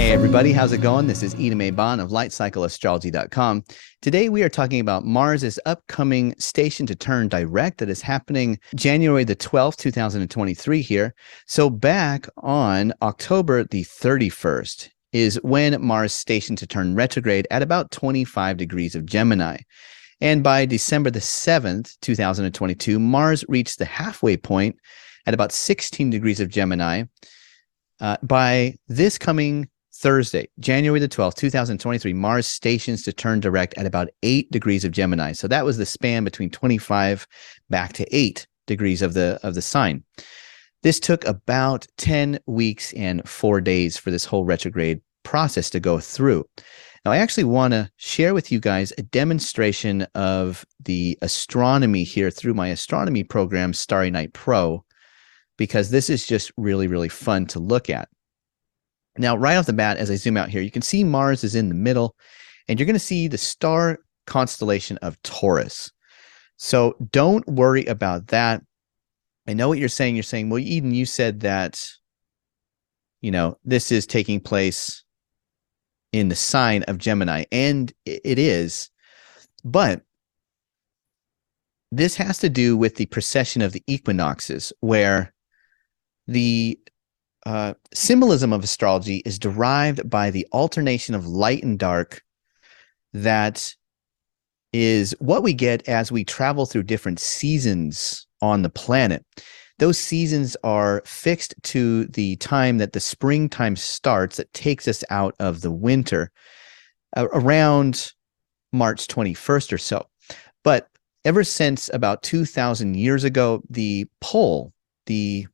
Everybody, how's it going? This is Ida May Bond of LightCycleAstrology.com. Today we are talking about Mars's upcoming station to turn direct that is happening January the 12th, 2023 here. So back on October the 31st is when Mars stationed to turn retrograde at about 25 degrees of Gemini. And by December the 7th, 2022, Mars reached the halfway point at about 16 degrees of Gemini. By this coming Thursday, January the 12th, 2023, Mars stations to turn direct at about 8 degrees of Gemini. So that was the span between 25 back to 8 degrees of the sign. This took about 10 weeks and 4 days for this whole retrograde process to go through. Now, I actually want to share with you guys a demonstration of the astronomy here through my astronomy program, Starry Night Pro, because this is just really, really fun to look at. Now, right off the bat, as I zoom out here, you can see Mars is in the middle, and you're going to see the star constellation of Taurus. So don't worry about that. I know what you're saying. You're saying, well, Eden, you said that, this is taking place in the sign of Gemini, and it is, but this has to do with the precession of the equinoxes, where the symbolism of astrology is derived by the alternation of light and dark that is what we get as we travel through different seasons on the planet. Those seasons are fixed to the time that the springtime starts, that takes us out of the winter around March 21st or so. But ever since about 2,000 years ago, the pole, the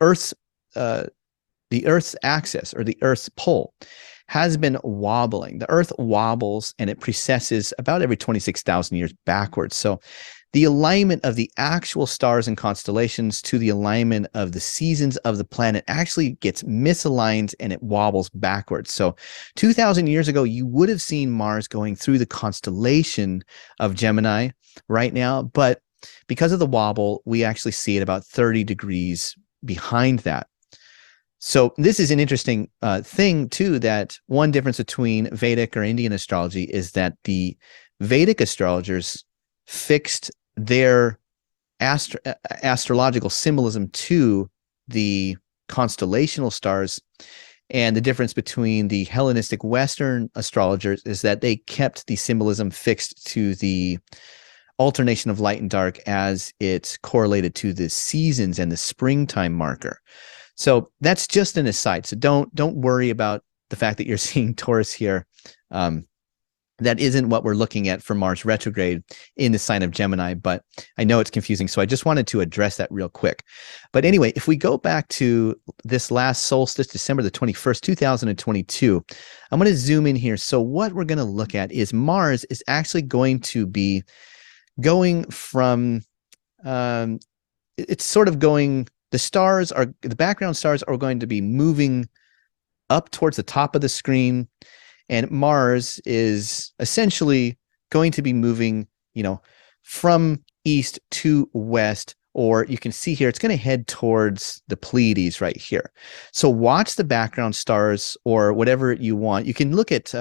Earth's axis, or the Earth's pole, has been wobbling. The Earth wobbles and it precesses about every 26,000 years backwards. So the alignment of the actual stars and constellations to the alignment of the seasons of the planet actually gets misaligned and it wobbles backwards. So 2,000 years ago, you would have seen Mars going through the constellation of Gemini right now, but because of the wobble, we actually see it about 30 degrees behind that. So this is an interesting thing too, that one difference between Vedic or Indian astrology is that the Vedic astrologers fixed their astrological symbolism to the constellational stars. And the difference between the Hellenistic Western astrologers is that they kept the symbolism fixed to the alternation of light and dark as it's correlated to the seasons and the springtime marker. So that's just an aside. So don't worry about the fact that you're seeing Taurus here. That isn't what we're looking at for Mars retrograde in the sign of Gemini, but I know it's confusing. So I just wanted to address that real quick. But anyway, if we go back to this last solstice, December the 21st, 2022, I'm going to zoom in here. So what we're going to look at is Mars is actually going to be going from, it's sort of going, the background stars are going to be moving up towards the top of the screen, and Mars is essentially going to be moving, from east to west, or you can see here, it's going to head towards the Pleiades right here. So watch the background stars or whatever you want. You can look at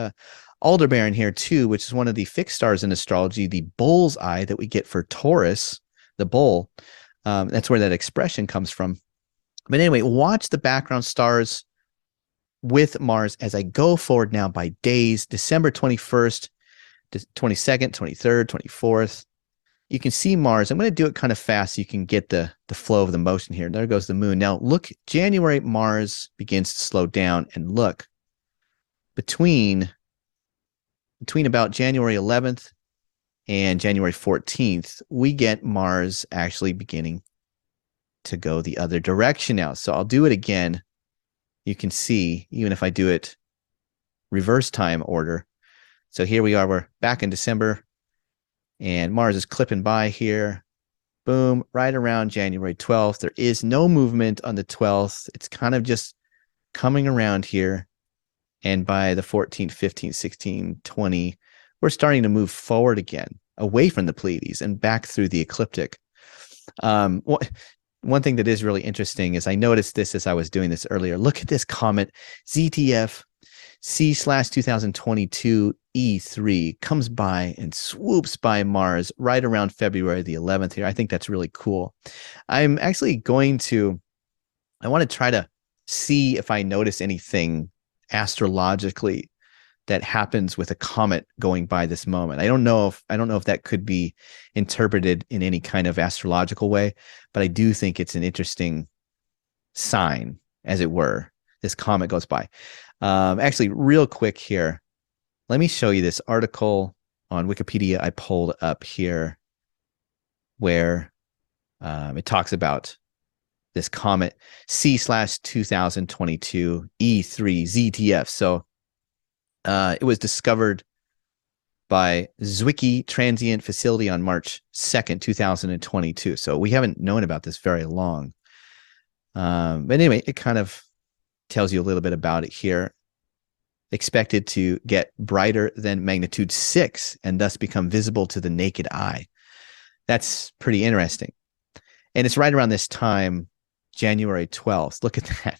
Aldebaran here too, which is one of the fixed stars in astrology, the bull's eye that we get for Taurus, the bull. That's where that expression comes from. But anyway, watch the background stars with Mars as I go forward now by days, December 21st, 22nd, 23rd, 24th. You can see Mars. I'm going to do it kind of fast so you can get the flow of the motion here. There goes the moon. Now look, January, Mars begins to slow down, and look, between about January 11th and January 14th, we get Mars actually beginning to go the other direction now. So I'll do it again. You can see, even if I do it reverse time order. So here we are, we're back in December, and Mars is clipping by here. boom, right around January 12th. There is no movement on the 12th. It's kind of just coming around here. And by the 14th, 15th, 16th, 20, we're starting to move forward again, away from the Pleiades and back through the ecliptic. One thing that is really interesting is I noticed this as I was doing this earlier. Look at this comet, ZTF C/2022 E3 comes by and swoops by Mars right around February the 11th here. I think that's really cool. I'm actually I want to try to see if I notice anything astrologically that happens with a comet going by this moment. I don't know if that could be interpreted in any kind of astrological way, but I do think it's an interesting sign, as it were. This comet goes by. Actually, real quick here, let me show you this article on Wikipedia I pulled up here where it talks about this comet C/2022 E3 ZTF. So it was discovered by Zwicky Transient Facility on March 2nd, 2022. So we haven't known about this very long. But anyway, it kind of tells you a little bit about it here. Expected to get brighter than magnitude 6 and thus become visible to the naked eye. That's pretty interesting. And it's right around this time, January 12th. Look at that.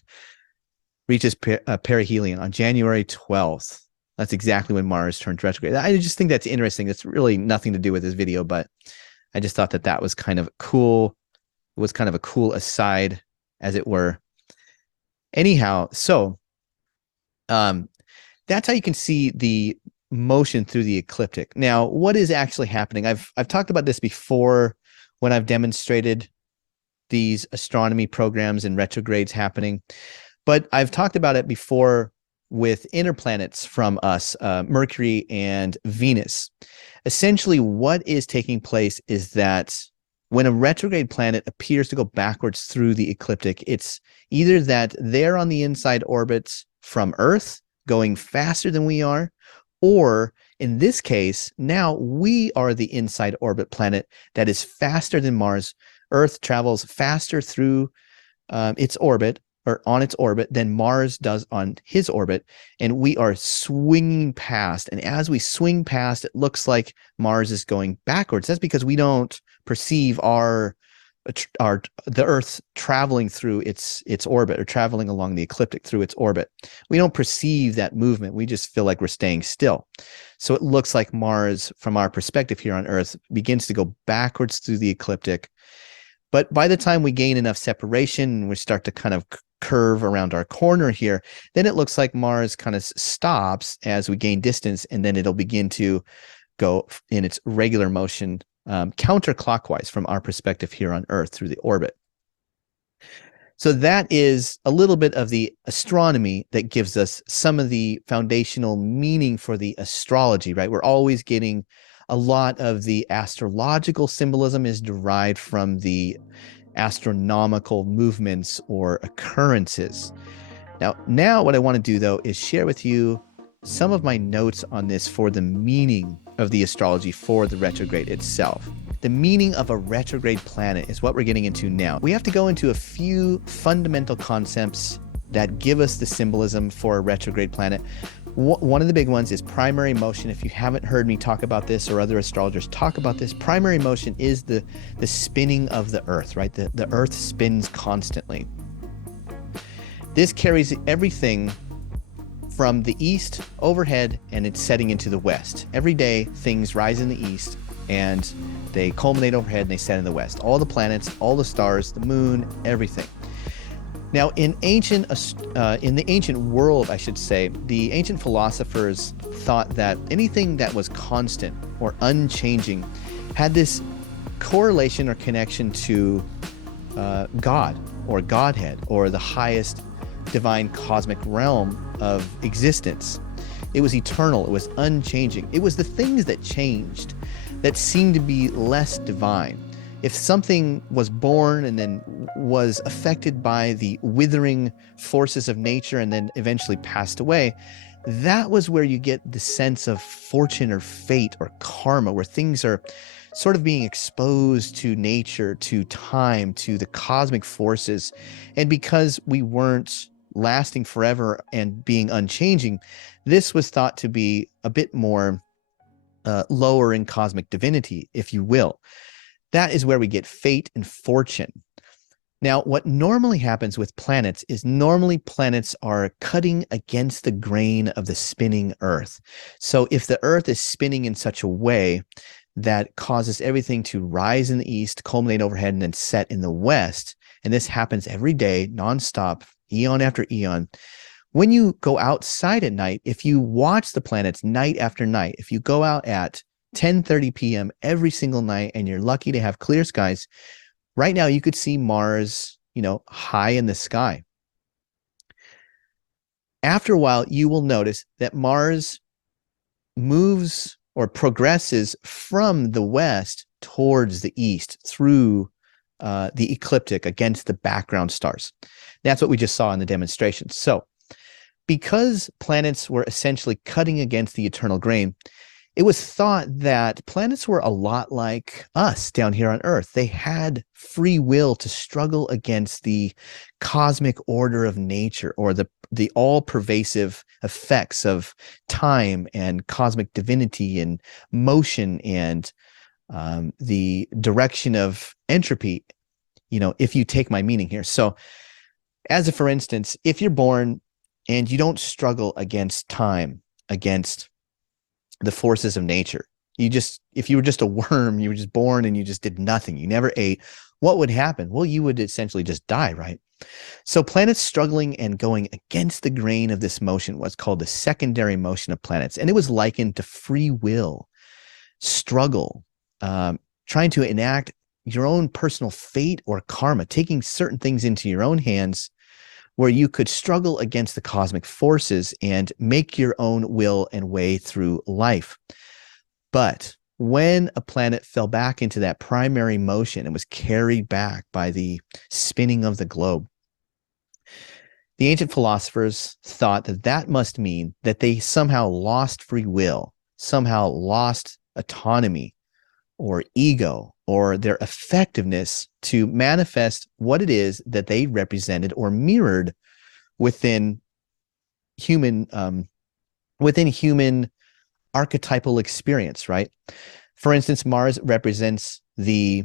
Reaches perihelion on January 12th. That's exactly when Mars turns retrograde. I just think that's interesting. It's really nothing to do with this video, but I just thought that was kind of cool. It was kind of a cool aside, as it were. Anyhow, so that's how you can see the motion through the ecliptic. Now, what is actually happening? I've talked about this before when I've demonstrated these astronomy programs and retrogrades happening, but I've talked about it before with inner planets from us, Mercury and Venus. Essentially, what is taking place is that when a retrograde planet appears to go backwards through the ecliptic, it's either that they're on the inside orbits from Earth, going faster than we are, or in this case, now we are the inside orbit planet that is faster than Mars. Earth travels faster through its orbit, or on its orbit, than Mars does on his orbit, and we are swinging past. And as we swing past, it looks like Mars is going backwards. That's because we don't perceive the Earth traveling through its orbit, or traveling along the ecliptic through its orbit. We don't perceive that movement. We just feel like we're staying still. So it looks like Mars, from our perspective here on Earth, begins to go backwards through the ecliptic. But by the time we gain enough separation and we start to kind of curve around our corner here, then it looks like Mars kind of stops as we gain distance, and then it'll begin to go in its regular motion counterclockwise from our perspective here on Earth through the orbit. So that is a little bit of the astronomy that gives us some of the foundational meaning for the astrology, right? We're always getting a lot of the astrological symbolism is derived from the astronomical movements or occurrences. Now what I want to do, though, is share with you some of my notes on this for the meaning of the astrology for the retrograde itself. The meaning of a retrograde planet is what we're getting into now. We have to go into a few fundamental concepts that give us the symbolism for a retrograde planet. One of the big ones is primary motion. If you haven't heard me talk about this, or other astrologers talk about this, primary motion is the spinning of the Earth, right? The Earth spins constantly. This carries everything from the east overhead, and it's setting into the west. Every day, things rise in the east, and they culminate overhead, and they set in the west. All the planets, all the stars, the moon, everything. Now, in the ancient world, I should say, the ancient philosophers thought that anything that was constant or unchanging had this correlation or connection to God or Godhead, or the highest divine cosmic realm of existence. It was eternal. It was unchanging. It was the things that changed that seemed to be less divine. If something was born and then was affected by the withering forces of nature and then eventually passed away, that was where you get the sense of fortune or fate or karma, where things are sort of being exposed to nature, to time, to the cosmic forces. And because we weren't lasting forever and being unchanging, this was thought to be a bit more lower in cosmic divinity, if you will. That is where we get fate and fortune. Now, what normally happens with planets is normally planets are cutting against the grain of the spinning Earth. So if the Earth is spinning in such a way that causes everything to rise in the east, culminate overhead, and then set in the west, and this happens every day, nonstop, eon after eon, when you go outside at night, if you watch the planets night after night, if you go out at 10:30 p.m. every single night and you're lucky to have clear skies, right now you could see Mars, high in the sky. After a while, you will notice that Mars moves or progresses from the west towards the east through the ecliptic against the background stars. That's what we just saw in the demonstration. So because planets were essentially cutting against the eternal grain, it was thought that planets were a lot like us down here on Earth. They had free will to struggle against the cosmic order of nature, or the all-pervasive effects of time and cosmic divinity and motion and the direction of entropy, if you take my meaning here. So for instance, if you're born and you don't struggle against time, against the forces of nature, if you were just a worm, you were just born and you just did nothing, you never ate, what would happen? Well, you would essentially just die, right? So planets struggling and going against the grain of this motion was called the secondary motion of planets. And it was likened to free will, struggle, trying to enact your own personal fate or karma, taking certain things into your own hands, where you could struggle against the cosmic forces and make your own will and way through life. But when a planet fell back into that primary motion and was carried back by the spinning of the globe, the ancient philosophers thought that that must mean that they somehow lost free will, somehow lost autonomy or ego or their effectiveness to manifest what it is that they represented or mirrored within human archetypal experience, right? For instance, Mars represents the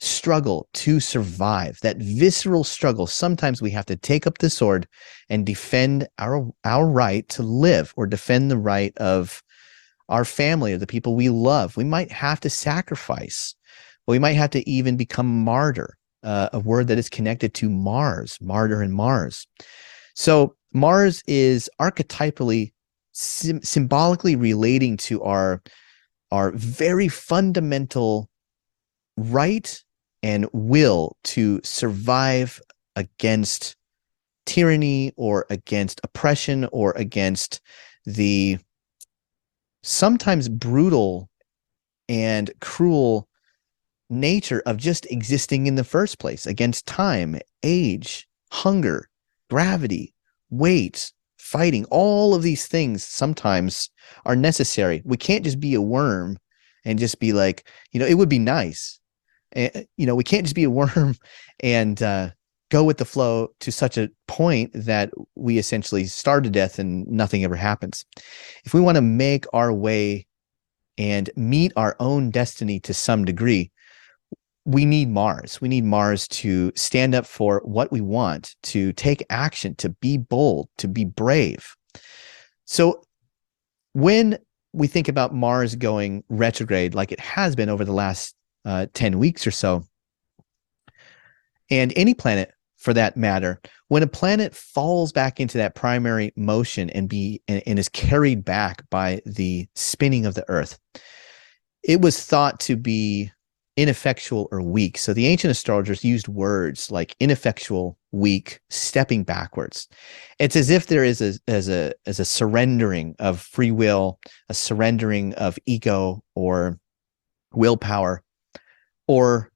struggle to survive, that visceral struggle. Sometimes we have to take up the sword and defend our right to live, or defend the right of our family or the people we love. We might have to sacrifice. We might have to even become martyr, a word that is connected to Mars, martyr and Mars. So Mars is archetypally, symbolically relating to our very fundamental right and will to survive against tyranny or against oppression or against the sometimes brutal and cruel nature of just existing in the first place, against time, age, hunger, gravity, weight, fighting. All of these things sometimes are necessary. We can't just be a worm and just be like, it would be nice. We can't just be a worm and go with the flow to such a point that we essentially starve to death and nothing ever happens. If we want to make our way and meet our own destiny to some degree, we need Mars. We need Mars to stand up for what we want, to take action, to be bold, to be brave. So when we think about Mars going retrograde, like it has been over the last 10 weeks or so, and any planet for that matter, when a planet falls back into that primary motion and is carried back by the spinning of the Earth, it was thought to be ineffectual or weak. So the ancient astrologers used words like ineffectual, weak, stepping backwards. It's as if there is a surrendering of free will, a surrendering of ego or willpower, or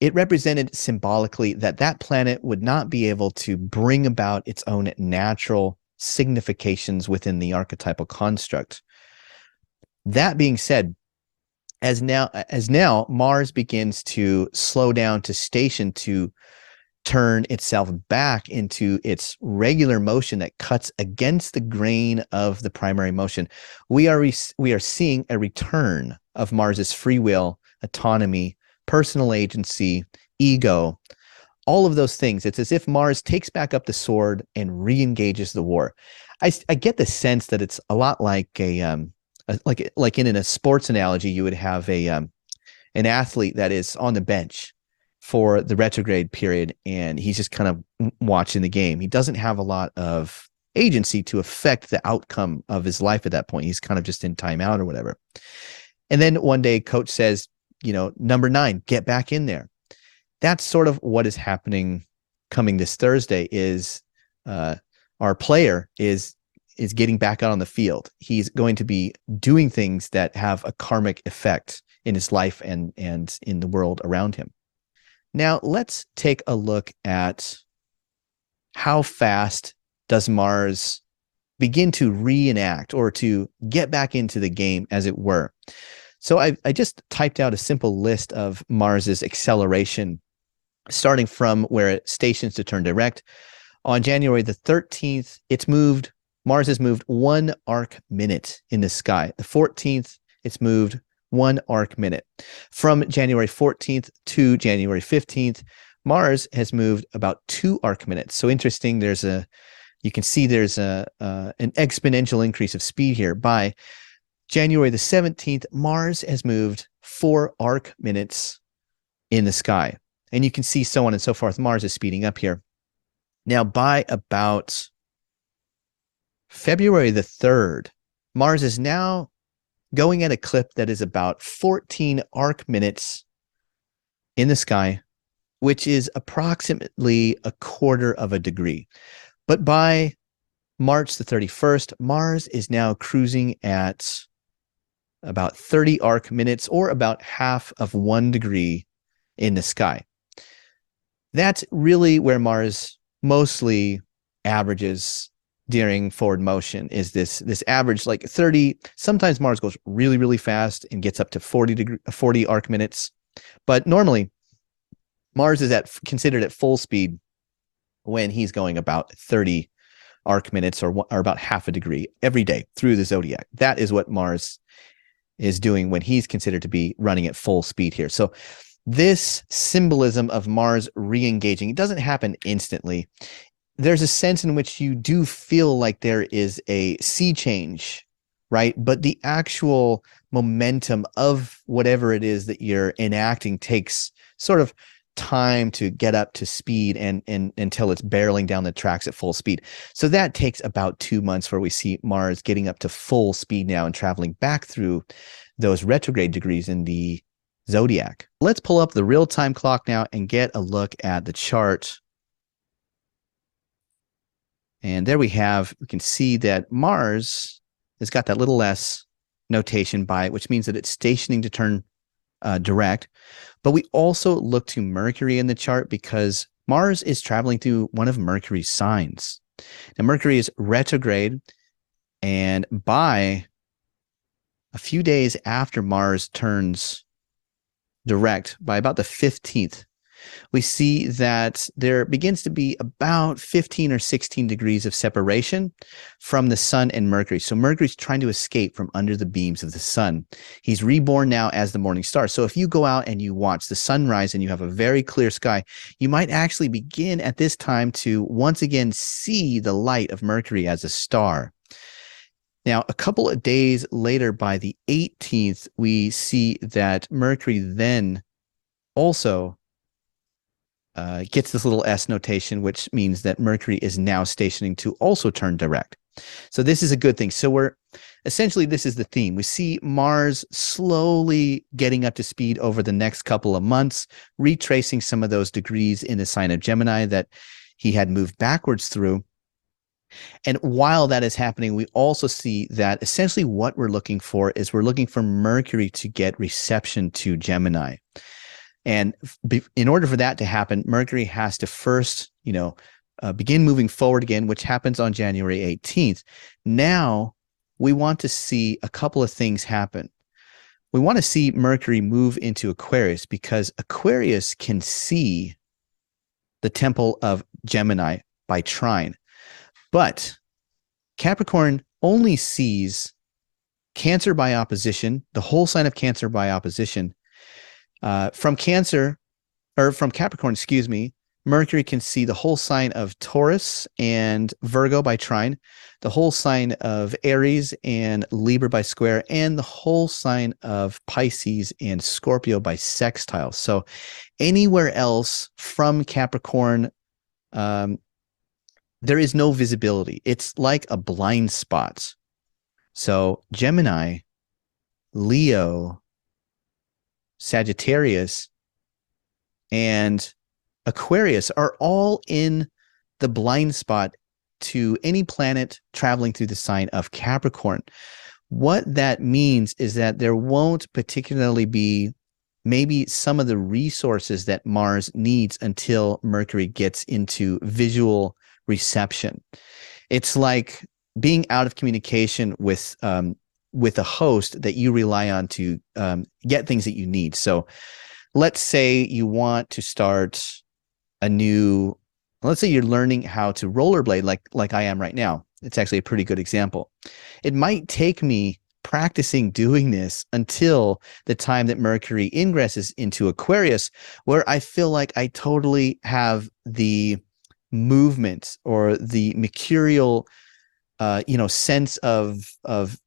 it represented symbolically that that planet would not be able to bring about its own natural significations within the archetypal construct. That being said, as now Mars begins to slow down to station to turn itself back into its regular motion that cuts against the grain of the primary motion, we are seeing a return of Mars's free will, autonomy, personal agency, ego, all of those things. It's as if Mars takes back up the sword and re-engages the war. I get the sense that it's a lot like like in a sports analogy, you would have an athlete that is on the bench for the retrograde period, and he's just kind of watching the game. He doesn't have a lot of agency to affect the outcome of his life at that point. He's kind of just in timeout or whatever. And then one day coach says, number 9, get back in there. That's sort of what is happening coming this Thursday is our player is getting back out on the field. He's going to be doing things that have a karmic effect in his life and in the world around him. Now, let's take a look at how fast does Mars begin to reenact or to get back into the game, as it were. So I just typed out a simple list of Mars's acceleration, starting from where it stations to turn direct. On January the 13th, Mars has moved 1 arc minute in the sky. The 14th, it's moved 1 arc minute. From January 14th to January 15th, Mars has moved about 2 arc minutes. So interesting, you can see there's an exponential increase of speed here. By January the 17th, Mars has moved 4 arc minutes in the sky. And you can see so on and so forth. Mars is speeding up here. Now, by about February the 3rd, Mars is now going at a clip that is about 14 arc minutes in the sky, which is approximately 1/4 of a degree. But by March the 31st, Mars is now cruising at about 30 arc minutes, or about half of 1 degree in the sky. That's really where Mars mostly averages during forward motion, is this average, like 30. Sometimes Mars goes really, really fast and gets up to 40 arc minutes. But normally Mars is considered at full speed when he's going about 30 arc minutes, or about half a degree every day through the zodiac. That is what Mars is doing when he's considered to be running at full speed here. So this symbolism of Mars re-engaging, it doesn't happen instantly. There's a sense in which you do feel like there is a sea change, right? But the actual momentum of whatever it is that you're enacting takes sort of time to get up to speed and until it's barreling down the tracks at full speed. So that takes about 2 months where we see Mars getting up to full speed now and traveling back through those retrograde degrees in the zodiac. Let's pull up the real-time clock now and get a look at the chart. And there we can see that Mars has got that little s notation by it, which means that it's stationing to turn direct. But we also look to Mercury in the chart because Mars is traveling through one of Mercury's signs. Now, Mercury is retrograde, and by a few days after Mars turns direct, by about the 15th, we see that there begins to be about 15 or 16 degrees of separation from the sun and Mercury. So Mercury's trying to escape from under the beams of the sun. He's reborn now as the morning star. So if you go out and you watch the sunrise and you have a very clear sky, you might actually begin at this time to once again see the light of Mercury as a star. Now, a couple of days later, by the 18th, we see that Mercury then also gets this little S notation, which means that Mercury is now stationing to also turn direct. So this is a good thing. So this is the theme. We see Mars slowly getting up to speed over the next couple of months, retracing some of those degrees in the sign of Gemini that he had moved backwards through. And while that is happening, we also see that essentially what we're looking for is we're looking for Mercury to get reception to Gemini. And in order for that to happen, Mercury has to first, begin moving forward again, which happens on January 18th. Now, we want to see a couple of things happen. we want to see Mercury move into Aquarius because Aquarius can see the temple of Gemini by trine, but Capricorn only sees Cancer by opposition, the whole sign of Cancer by opposition. From Capricorn, excuse me, Mercury can see the whole sign of Taurus and Virgo by trine, the whole sign of Aries and Libra by square, and the whole sign of Pisces and Scorpio by sextile. So anywhere else from Capricorn, there is no visibility. It's like a blind spot. So Gemini, Leo, Sagittarius, and Aquarius are all in the blind spot to any planet traveling through the sign of Capricorn. What that means is that there won't particularly be maybe some of the resources that Mars needs until Mercury gets into visual reception. It's like being out of communication with a host that you rely on to get things that you need. So let's say you want to start let's say you're learning how to rollerblade like I am right now. It's actually a pretty good example. It might take me practicing doing this until the time that Mercury ingresses into Aquarius, where I feel like I totally have the movement or the mercurial sense of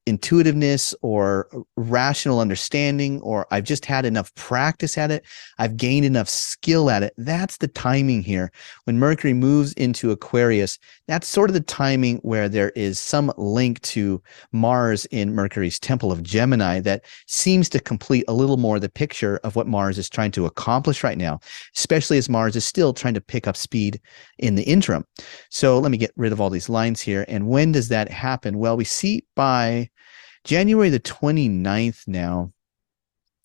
intuitiveness or rational understanding, or I've just had enough practice at it. I've gained enough skill at it. That's the timing here. When Mercury moves into Aquarius, that's sort of the timing where there is some link to Mars in Mercury's temple of Gemini that seems to complete a little more the picture of what Mars is trying to accomplish right now, especially as Mars is still trying to pick up speed in the interim. So let me get rid of all these lines here. And when does that happen? Well, we see by January the 29th now.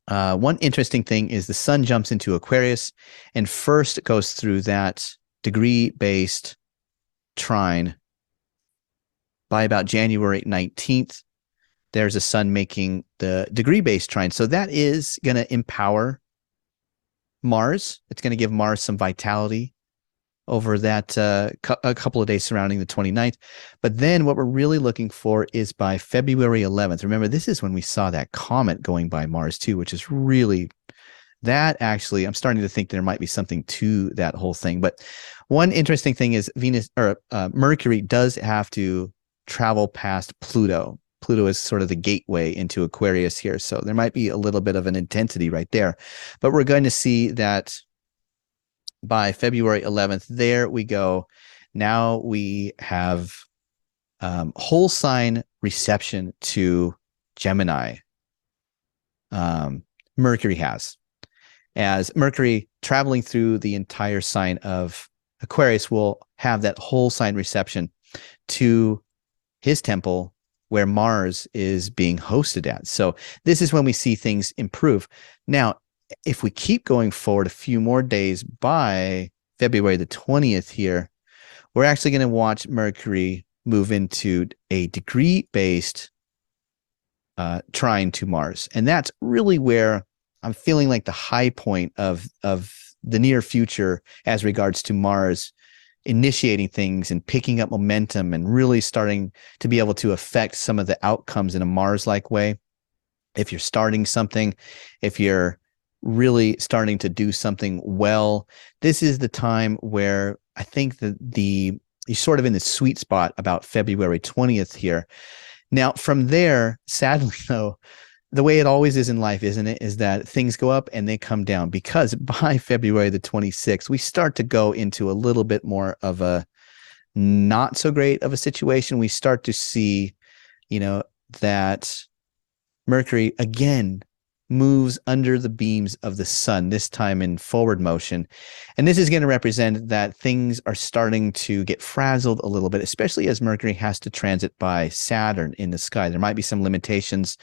One interesting thing is the sun jumps into Aquarius and first goes through that degree-based trine. By about January 19th, there's a sun making the degree-based trine. So that is going to empower Mars. It's going to give Mars some vitality over that a couple of days surrounding the 29th. But then what we're really looking for is by February 11th. Remember, this is when we saw that comet going by Mars too, which is really, that actually, I'm starting to think there might be something to that whole thing. But one interesting thing is Mercury does have to travel past Pluto. Pluto is sort of the gateway into Aquarius here. So there might be a little bit of an intensity right there. But we're going to see that by February 11th, there we go. Now we have whole sign reception to Gemini. Mercury has. As Mercury traveling through the entire sign of Aquarius will have that whole sign reception to his temple where Mars is being hosted at. So this is when we see things improve. Now, if we keep going forward a few more days by February the 20th here, we're actually going to watch Mercury move into a degree-based trine to Mars. And that's really where I'm feeling like the high point of the near future as regards to Mars initiating things and picking up momentum and really starting to be able to affect some of the outcomes in a Mars-like way. If you're starting something, if you're really starting to do something well, this is the time where I think that you're sort of in the sweet spot about February 20th here. Now, from there, sadly though, the way it always is in life, isn't it, is that things go up and they come down, because by February the 26th, we start to go into a little bit more of a not so great of a situation. We start to see, that Mercury again moves under the beams of the sun, this time in forward motion. And this is going to represent that things are starting to get frazzled a little bit, especially as Mercury has to transit by Saturn in the sky. There might be some limitations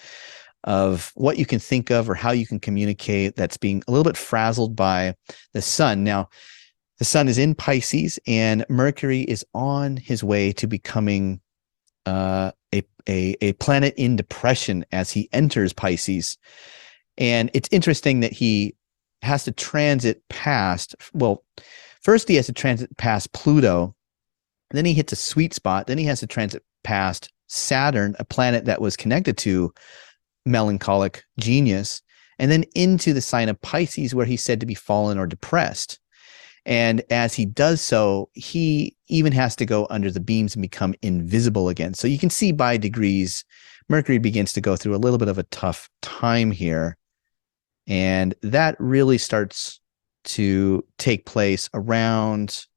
of what you can think of or how you can communicate that's being a little bit frazzled by the sun. Now, the sun is in Pisces and Mercury is on his way to becoming a planet in depression as he enters Pisces. And it's interesting that he has to transit past, well, first he has to transit past Pluto, then he hits a sweet spot, then he has to transit past Saturn, a planet that was connected to melancholic genius, and then into the sign of Pisces, where he's said to be fallen or depressed. And as he does so, he even has to go under the beams and become invisible again. So you can see by degrees, Mercury begins to go through a little bit of a tough time here. And that really starts to take place around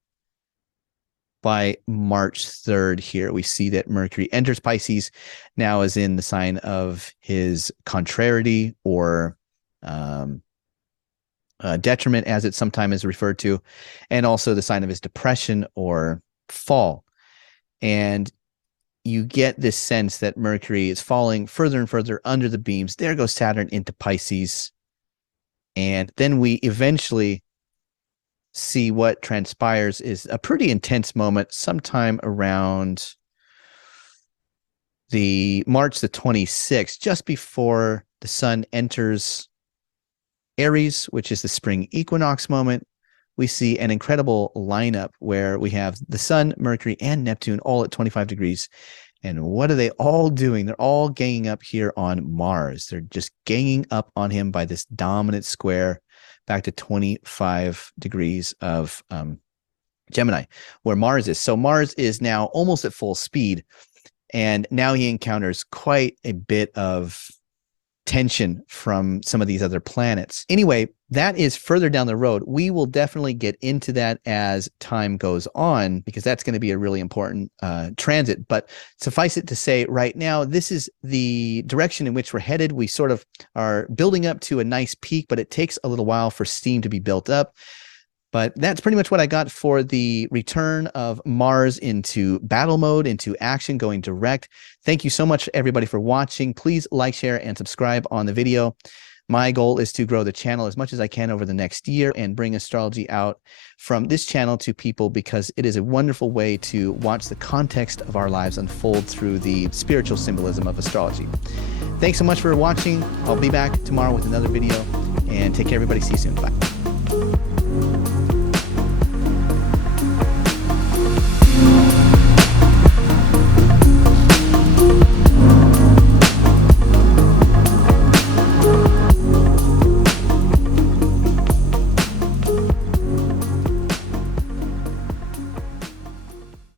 by March 3rd here. We see that Mercury enters Pisces, now is in the sign of his contrariety, or detriment, as it sometimes is referred to, and also the sign of his depression or fall. And you get this sense that Mercury is falling further and further under the beams. There goes Saturn into Pisces. And then we eventually see what transpires is a pretty intense moment sometime around the March the 26th, just before the sun enters Aries, which is the spring equinox moment. We see an incredible lineup where we have the sun, Mercury, and Neptune all at 25 degrees. And what are they all doing? They're all ganging up here on Mars. They're just ganging up on him by this dominant square back to 25 degrees of Gemini, where Mars is. So Mars is now almost at full speed. And now he encounters quite a bit of tension from some of these other planets. Anyway, that is further down the road. We will definitely get into that as time goes on, because that's going to be a really important transit. But suffice it to say, right now, this is the direction in which we're headed. We sort of are building up to a nice peak, but it takes a little while for steam to be built up. But that's pretty much what I got for the return of Mars into battle mode, into action, going direct. Thank you so much, everybody, for watching. Please like, share, and subscribe on the video. My goal is to grow the channel as much as I can over the next year and bring astrology out from this channel to people, because it is a wonderful way to watch the context of our lives unfold through the spiritual symbolism of astrology. Thanks so much for watching. I'll be back tomorrow with another video, and take care, everybody. See you soon. Bye.